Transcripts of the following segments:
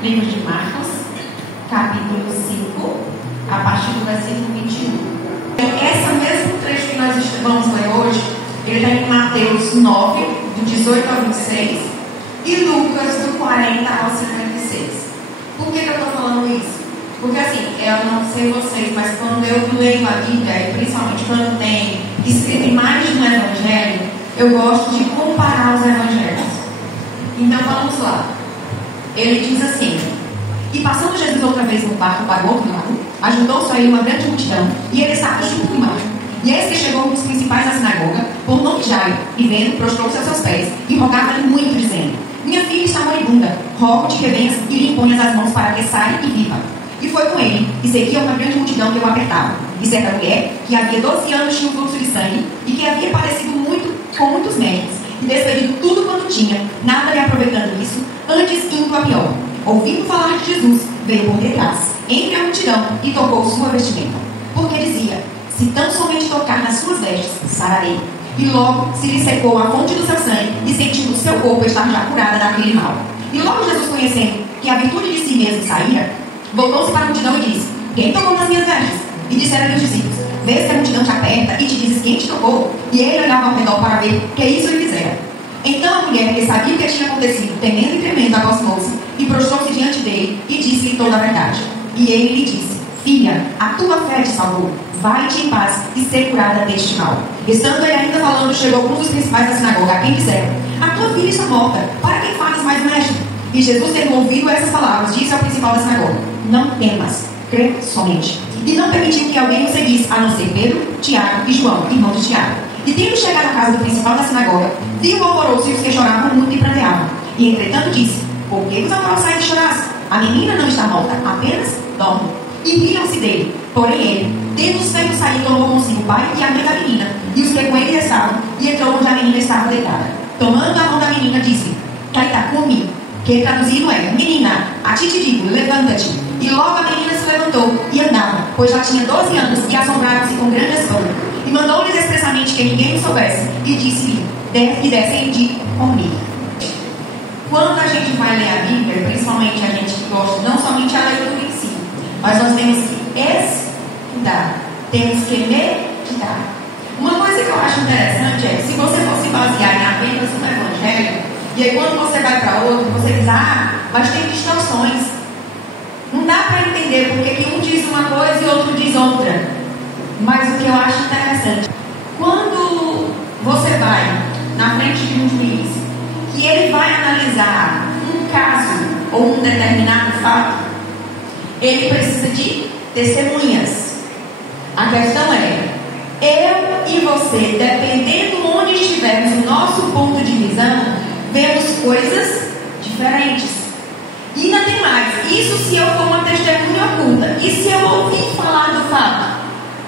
Livro de Marcos, capítulo 5, a partir do versículo 21. Esse mesmo trecho que nós vamos ler hoje, ele está em Mateus 9, do 18 ao 26, e Lucas, do 40 ao 56. Por que eu estou falando isso? Porque assim, eu não sei vocês, mas quando eu leio a Bíblia, e principalmente quando tem escrito em mais de um evangelho, eu gosto de comparar os evangelhos. Então vamos lá. Ele diz assim: e passando Jesus outra vez no barco para o outro lado, ajuntou-se a ele uma grande multidão, e ele estava junto do mar. E eis que chegou um dos principais da sinagoga, por nome de Jairo, e vendo, prostrou-se a seus pés, e rogava-lhe muito, dizendo: minha filha está moribunda, rogo-te que venhas e lhe imponhas as mãos para que saia e viva. E foi com ele, e seguia uma grande multidão que o apertava. E certa mulher, que havia 12 anos tinha um fluxo de sangue, e que havia padecido muito com muitos médicos, e despedido tudo quanto tinha, nada lhe aproveitando isso, antes indo a pior. Ouvindo falar de Jesus, veio por detrás, entre a multidão, e tocou sua vestimenta. Porque dizia: se tão somente tocar nas suas vestes, sararei. E logo se lhe secou a fonte do seu sangue, e sentindo o seu corpo estar já curada daquele mal. E logo Jesus, conhecendo que a virtude de si mesmo saíra, voltou-se para a multidão e disse: quem tocou nas minhas vestes? E disseram-lhe os discípulos: vês que a multidão te aperta e te dizes quem te tocou? E ele olhava ao redor para ver que isso lhe fizera. Então a mulher, que sabia o que tinha acontecido, temendo e tremendo, aproximou-se e prostrou-se diante dele e disse-lhe toda a verdade. E ele lhe disse: filha, a tua fé te salvou. Vai-te em paz e ser curada deste mal. Estando ele ainda falando, chegou um dos principais da sinagoga, a quem disseram: a tua filha está morta, para quem fazes mais o mestre? E Jesus, tendo ouvido essas palavras, disse ao principal da sinagoga: não temas, crê somente. E não permitiu que alguém o seguisse, a não ser Pedro, Tiago e João, irmão de Tiago. E tendo chegado à casa do principal da sinagoga, viu o alvoroço e os que choravam muito e pranteavam. E entretanto disse: por que vos alvoroçais e chorais? A menina não está morta, apenas dorme. E riam-se dele. Porém ele, tendo os feito sair, tomou consigo o pai e a mãe da menina, e os que com ele estavam, e entrou onde a menina estava deitada. Tomando a mão da menina, disse: Talitacumi, que traduzido é: menina, a ti te digo, levanta-te. E logo a menina se levantou e andava, pois já tinha 12 anos, e assombraram-se com grande espanto. E mandou-lhes expressamente que ninguém o soubesse, e disse-lhe que dessem de comer. Quando a gente vai ler a Bíblia, principalmente a gente que gosta não somente a leitura em si, mas nós temos que estudar, temos que meditar. Uma coisa que eu acho interessante é que se você for se basear em apenas um evangelho, e aí quando você vai para outro, você diz: mas tem distorções. Não dá para entender porque que um diz uma coisa e outro diz outra. Mas o que eu acho interessante, quando você vai na frente de um juiz, que ele vai analisar um caso ou um determinado fato, ele precisa de testemunhas. A questão é: eu e você, dependendo onde estivermos, o nosso ponto de visão, vemos coisas diferentes. E ainda tem mais: isso se eu for uma testemunha oculta. E se eu ouvir falar do fato,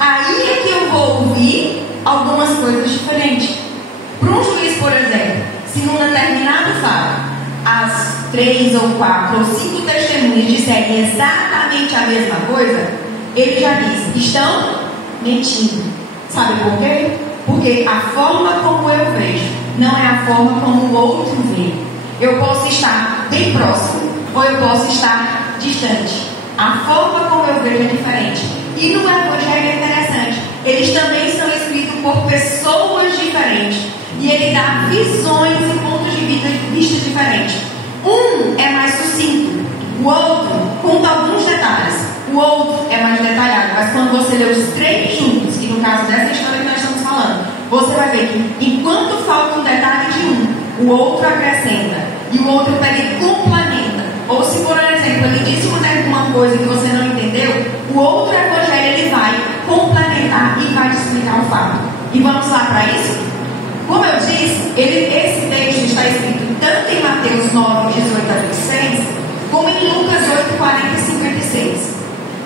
aí é que eu vou ouvir algumas coisas diferentes. Para um juiz, por exemplo, se num determinado fato as 3 ou 4 ou 5 testemunhas disserem exatamente a mesma coisa, ele já diz: estão mentindo. Sabe por quê? Porque a forma como eu vejo não é a forma como o outro vê. Eu posso estar bem próximo ou eu posso estar distante. A forma como eu vejo é diferente. E no Evangelho é interessante, eles também são escritos por pessoas diferentes, e ele dá visões e pontos de vista diferentes. Um é mais sucinto, o outro conta alguns detalhes, o outro é mais detalhado. Mas quando você lê os 3 juntos, e no caso dessa história que nós estamos falando, você vai ver que enquanto falta um detalhe de um, o outro acrescenta, e o outro pega e complementa. Ou se, por exemplo, ele disse uma coisa que você não entendeu, o outro evangelho ele vai complementar e vai te explicar o fato. E vamos lá para isso? Como eu disse, esse texto está escrito tanto em Mateus 9, 18 a 26, como em Lucas 8, 40 e 56.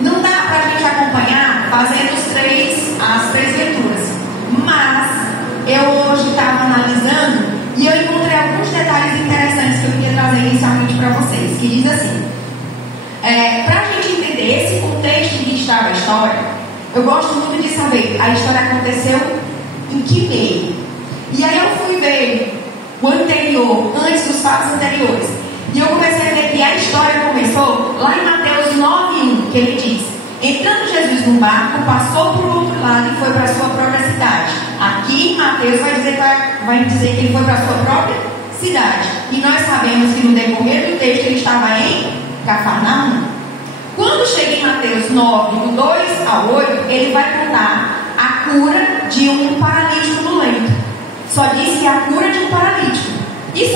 Não dá para a gente acompanhar fazendo as três leituras. Mas eu hoje estava analisando e eu encontrei alguns detalhes interessantes que eu queria trazer inicialmente para vocês, que diz assim: para a gente entender esse contexto em que estava a história, eu gosto muito de saber a história aconteceu em que meio. E aí eu fui ver o anterior, antes dos fatos anteriores, e eu comecei a ver que a história começou que ele diz: entrando Jesus no barco, passou para o outro lado e foi para a sua própria cidade. Aqui Mateus vai dizer que ele foi para a sua própria cidade. E nós sabemos que no decorrer do texto ele estava em Cafarnaum. Quando chega em Mateus 9, do 2 ao 8, ele vai contar a cura de um paralítico no leito. Só diz que é a cura de um paralítico. E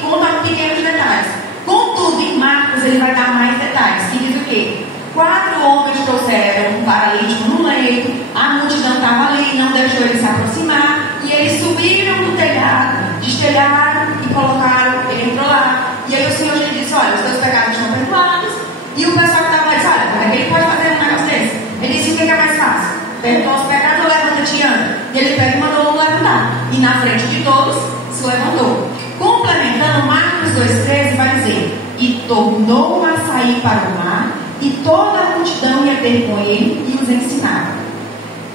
conta pequenos detalhes. Contudo, em Marcos ele vai dar mais detalhes. Que diz o quê? 4 homens trouxeram um paralítico no leito. A multidão estava ali, não deixou ele se aproximar. E eles subiram no telhado, destelharam e colocaram. Ele entrou lá. E aí o Senhor lhe disse: olha, os teus pecados estão perdoados. E o pessoal que estava lá disse: olha, como é que ele pode fazer um negócio desse? Ele disse: o que é mais fácil? Perdoa os pecados ou levanta-te e anda? E ele pega e mandou um levantar. E na frente de todos se levantou. Complementando, Marcos 2,13 vai dizer: e tornou a sair para o mar, e toda a multidão ia ter com ele e os ensinava.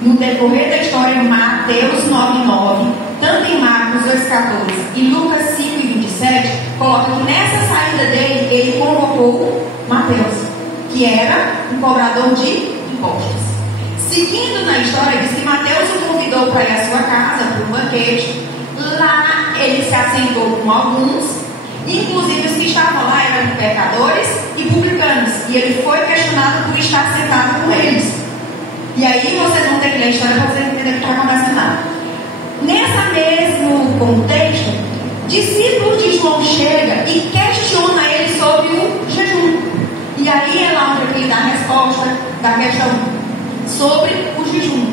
No decorrer da história, Mateus 9,9, tanto em Marcos 2,14 e Lucas 5,27, coloca que nessa saída dele, ele convocou Mateus, que era um cobrador de impostos. Seguindo na história, diz que Mateus o convidou para ir à sua casa, para um banquete. Lá ele se assentou com alguns, inclusive os que estavam lá eram pecadores e publicanos, e ele foi questionado por estar sentado com eles. E aí vocês vão ter que ler a história para vocês entenderem o que está acontecendo lá. Nesse mesmo contexto, discípulo de João chega e questiona ele sobre o jejum. E aí é lá onde ele dá a resposta da questão sobre o jejum.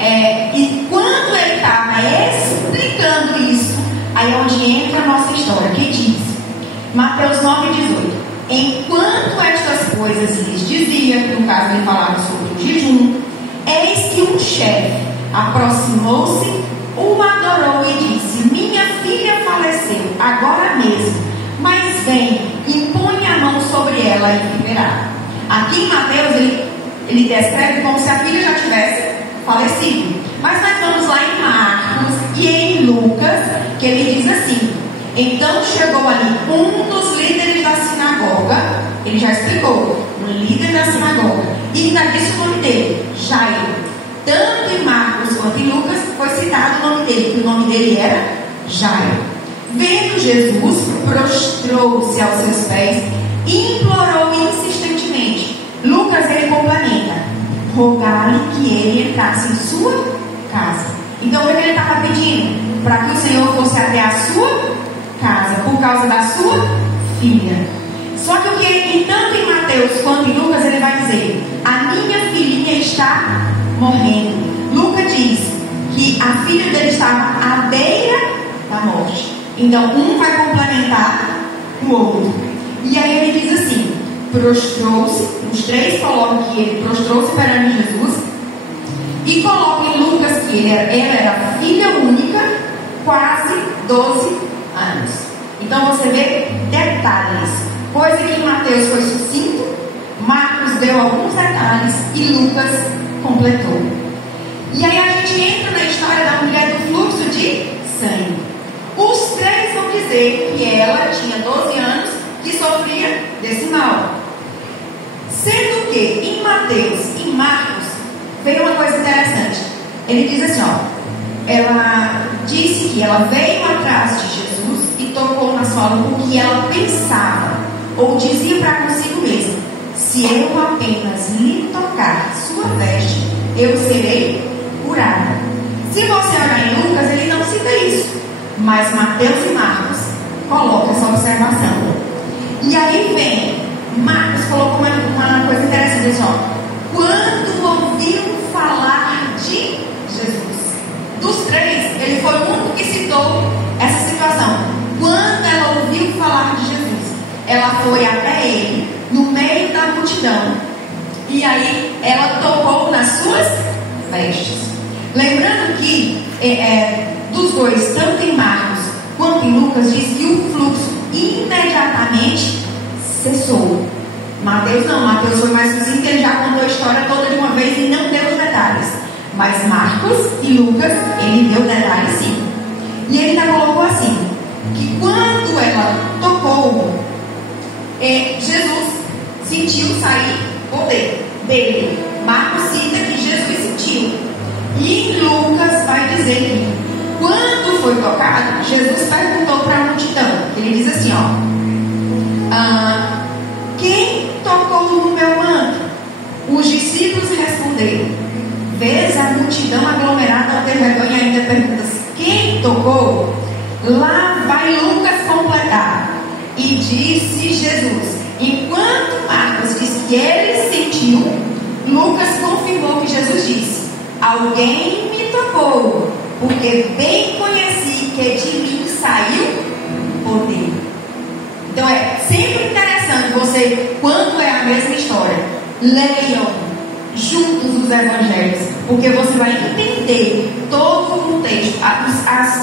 E quando ele estava explicando isso, aí é onde entra a nossa história, que diz, Mateus 9,18: enquanto estas coisas lhes dizia, no caso ele falava sobre o jejum, eis que um chefe aproximou-se, o adorou e disse: minha filha faleceu agora mesmo, mas vem, impõe a mão sobre ela e viverá. Aqui em Mateus ele descreve como se a filha já tivesse falecido. Mas nós vamos lá em Marcos e em Lucas, que ele diz assim: então chegou ali um dos líderes da sinagoga, ele já explicou, um líder da sinagoga, e ainda disse o nome dele, Jairo. Tanto em Marcos quanto em Lucas foi citado o nome dele, que o nome dele era Jairo. Vendo Jesus, prostrou-se aos seus pés e implorou insistentemente. Lucas ele complementa: rogar-lhe que ele entrasse em sua casa. Então o que ele estava pedindo? Para que o Senhor fosse até a sua casa, por causa da sua filha. Só que o que tanto em Mateus quanto em Lucas ele vai dizer: a minha filhinha está morrendo. Lucas diz que a filha dele estava à beira da morte. Então um vai complementar o outro. E aí ele diz assim: prostrou-se, os três colocam que ele prostrou-se perante Jesus, e colocam em Lucas que ela era filha única, quase 12 anos. Então você vê detalhes, coisa que em Mateus foi sucinto, Marcos deu alguns detalhes e Lucas completou. E aí a gente entra na história da mulher do fluxo de sangue. Os três vão dizer que ela tinha 12 anos, que sofria desse mal. Sendo que em Mateus e Marcos veio uma coisa interessante. Ele diz assim, ela disse que ela veio atrás de Jesus e tocou na sua mão, porque ela pensava ou dizia para consigo mesma: se eu apenas lhe tocar sua veste, eu serei curada. Se você olhar em Lucas, ele não cita isso, mas Mateus e Marcos colocam essa observação. E aí vem, Marcos colocou uma coisa interessante, assim, quando ouviu falar de Jesus. Dos três, ele foi o único que citou essa situação. Quando ela ouviu falar de Jesus, ela foi até ele, no meio da multidão, e aí ela tocou nas suas vestes. Lembrando que dos dois, tanto em Marcos quanto em Lucas, diz que o fluxo imediatamente cessou. Mateus não, Mateus foi mais sucinto, ele já contou a história toda de uma vez e não deu os detalhes. Mas Marcos e Lucas, ele deu detalhes sim. E ele ainda colocou assim, que quando ela tocou, Jesus sentiu sair poder dele. Marcos cita que Jesus sentiu. E Lucas vai dizer que quando foi tocado, Jesus perguntou para a multidão. Ele diz assim, quem tocou no meu manto? Os discípulos responderam. Vês a multidão aglomerada ao teu redor e ainda perguntas, quem tocou? Lá vai Lucas completar. E disse Jesus. Enquanto Marcos diz que ele sentiu, Lucas confirmou que Jesus disse, alguém me tocou, porque bem conheci que de mim saiu poder. Então é sempre interessante você, quando é a mesma história, leiam juntos os evangelhos, porque você vai entender todo o contexto,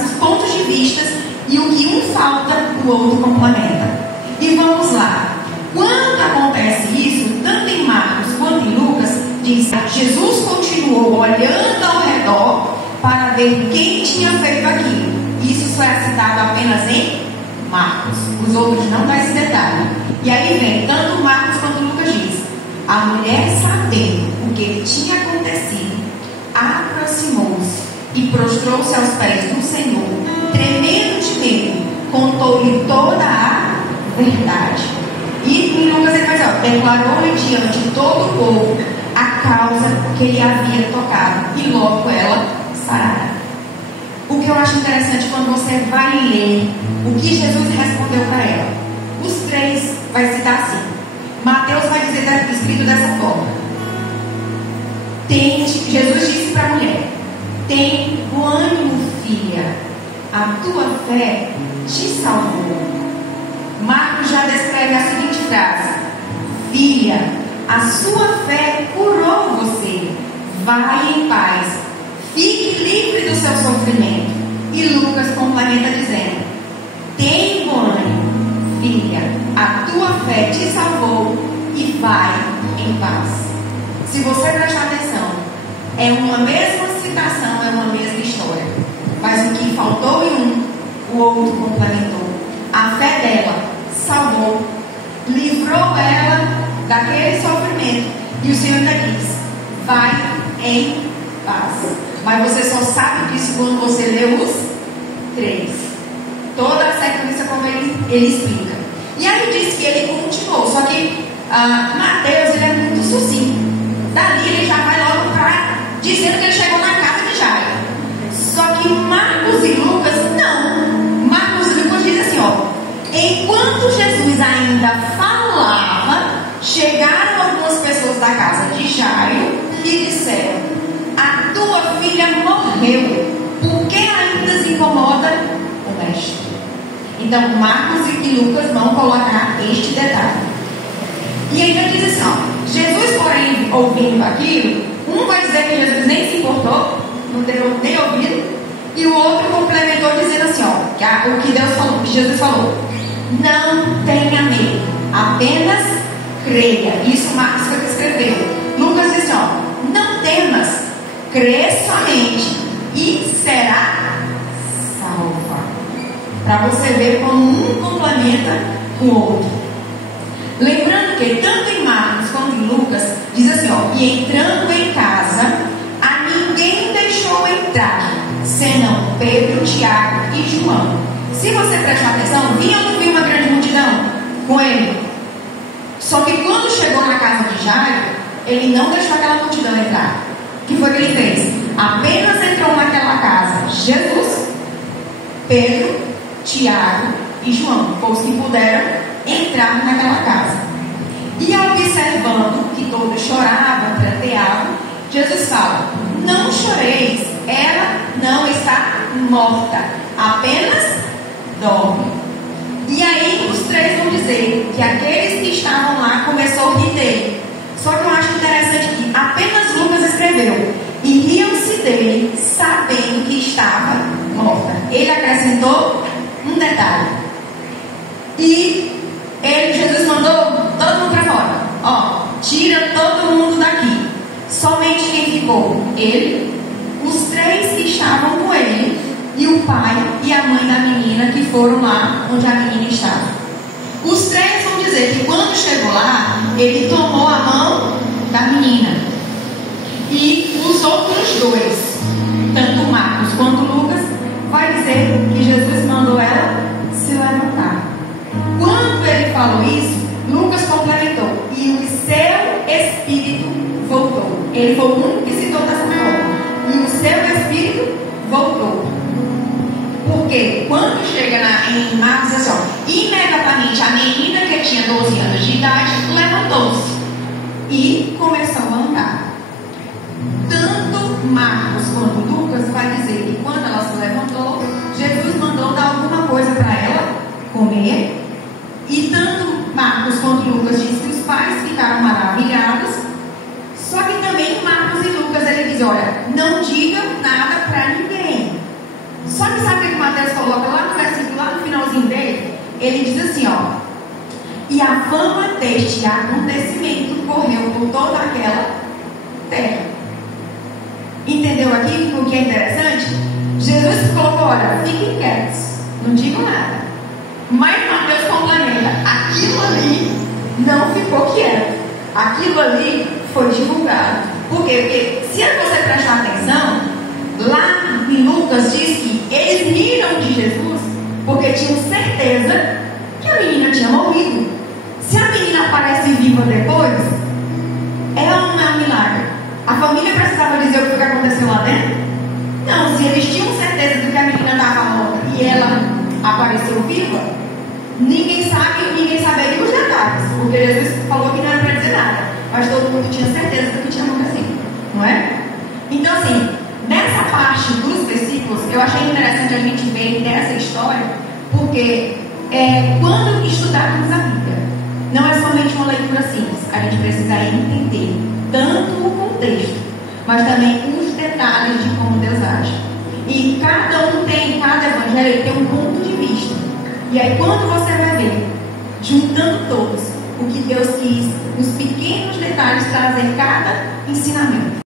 os pontos de vista e o que um falta, o outro complementa. E vamos lá. Quando acontece isso, tanto em Marcos quanto em Lucas, diz que Jesus continuou olhando ao redor para ver quem tinha feito aquilo. Isso só é citado apenas em Marcos. Os outros não dão esse detalhe. E aí vem, tanto Marcos quanto Lucas diz, a mulher, sabendo o que tinha acontecido, aproximou-se e prostrou-se aos pés do Senhor, tremendo de medo, contou-lhe toda a verdade. E em Lucas ele vai dizer, declarou-lhe diante de todo o povo a causa que lhe havia tocado, e logo ela sarara. O que eu acho interessante quando você vai ler o que Jesus respondeu para ela, os três vai citar assim. Mateus vai dizer escrito dessa forma. Jesus disse para a mulher, tem bom ânimo, filha, a tua fé te salvou. Marcos já descreve a seguinte frase, filha, a sua fé curou você, vai em paz, fique livre do seu sofrimento. E Lucas complementa dizendo, tem bom ânimo, filha, a tua fé te salvou e vai em paz. Se você prestar atenção, é uma mesma citação, é uma mesma história, mas o que faltou em um, o outro complementou. A fé dela salvou, livrou ela daquele sofrimento, e o Senhor ainda diz, vai em paz. Mas você só sabe disso quando você lê os três, toda a sequência como ele explica. E aí diz que ele continuou, só que Mateus ele é muito sucinto. Dali ele já vai logo para dizendo que ele chegou na casa de Jairo. Só que Marcos e Lucas não. Marcos e Lucas diz assim, enquanto Jesus ainda falava, chegaram algumas pessoas da casa de Jairo e disseram, a tua filha morreu, por que ainda se incomoda o mestre? Então Marcos e Lucas vão colocar este detalhe. E ainda diz assim, Jesus, porém, ouvindo aquilo, um vai dizer que Jesus nem se importou, não deu nem ouvido, e o outro complementou dizendo assim, o que Deus falou, que Jesus falou, não tenha medo, apenas creia. Isso Marcos foi que escreveu. Lucas disse, não temas, crê somente e será salva. Para você ver como um complementa o outro. Lembrando que tanto em Marcos quanto em Lucas diz assim, e entrando em casa, a ninguém deixou entrar, senão Pedro, Tiago e João. Se você prestar atenção, vinha ou não vinha uma grande multidão com ele? Só que quando chegou na casa de Jairo, ele não deixou aquela multidão entrar. O que foi que ele fez? Apenas entrou naquela casa Jesus, Pedro, Tiago e João, pois que puderam entrar naquela casa. E observando que todos choravam, pranteavam, Jesus fala, não choreis, ela não está morta, apenas dorme. E aí os três vão dizer que aqueles que estavam lá começou a rir dele. Só que eu acho interessante que apenas Lucas escreveu, e riam-se dele, sabendo que estava morta. Ele acrescentou um detalhe. E Jesus mandou todo mundo para fora. Tira todo mundo daqui. Somente quem ficou? Ele, os três que estavam com ele, e o pai e a mãe da menina que foram lá onde a menina estava. Os três vão dizer que quando chegou lá, ele tomou a mão dois, tanto Marcos quanto Lucas, vai dizer que Jesus mandou ela se levantar. Quando ele falou isso, Lucas complementou: e o seu espírito voltou. Ele foi o único que citou dessa forma. E o seu espírito voltou. Porque quando chega em Marcos, diz assim, ó, imediatamente a menina que tinha 12 anos de idade levantou-se e começou a andar. Tanto Marcos quanto Lucas vai dizer que quando ela se levantou, Jesus mandou dar alguma coisa para ela comer. E tanto Marcos quanto Lucas diz que os pais ficaram maravilhados. Só que também Marcos e Lucas ele diz, olha, não diga nada para ninguém. Só que sabe o que Mateus coloca lá no versículo, lá no finalzinho dele? Ele diz assim, ó, e a fama deste acontecimento correu por toda aquela terra. Entendeu aqui o que é interessante? Jesus colocou, olha, fiquem quietos, não digam nada. Mas Mateus complementa, aquilo ali não ficou quieto. Aquilo ali foi divulgado. Por quê? Porque se você prestar atenção, lá em Lucas diz que eles riram de Jesus porque tinham certeza que a menina tinha morrido. Se a menina aparece viva depois, ela não é um milagre. A família precisava dizer o que aconteceu lá dentro? Não, se eles tinham certeza de que a menina estava morta e ela apareceu viva, ninguém saberia os detalhes, porque Jesus falou que não era para dizer nada, mas todo mundo tinha certeza do que tinha acontecido, não é? Então assim, nessa parte dos versículos, eu achei interessante a gente ver dessa história, porque quando estudarmos a Bíblia, não é somente uma leitura simples, a gente precisa entender tanto o contexto, mas também os detalhes de como Deus age. E cada evangelho tem um ponto de vista. E aí quando você vai ver, juntando todos, o que Deus quis, os pequenos detalhes trazer cada ensinamento.